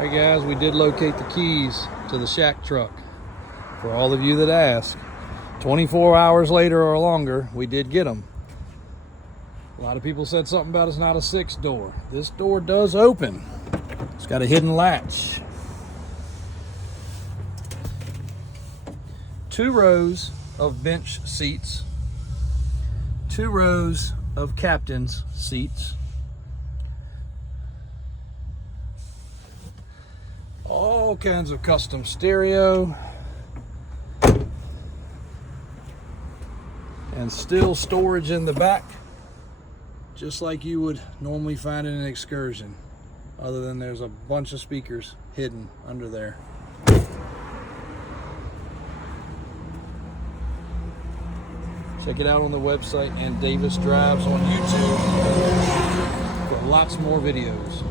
Alright guys, we did locate the keys to the shack truck. For all of you that ask, 24 hours later or longer, we did get them. A lot of people said something about it's not a 6 door. This door does open. It's got a hidden latch. 2 rows of bench seats. 2 rows of captain's seats. All kinds of custom stereo. And still storage in the back, just like you would normally find in an Excursion, other than there's a bunch of speakers hidden under there. Check it out on the website and Davis Drives on YouTube for lots more videos.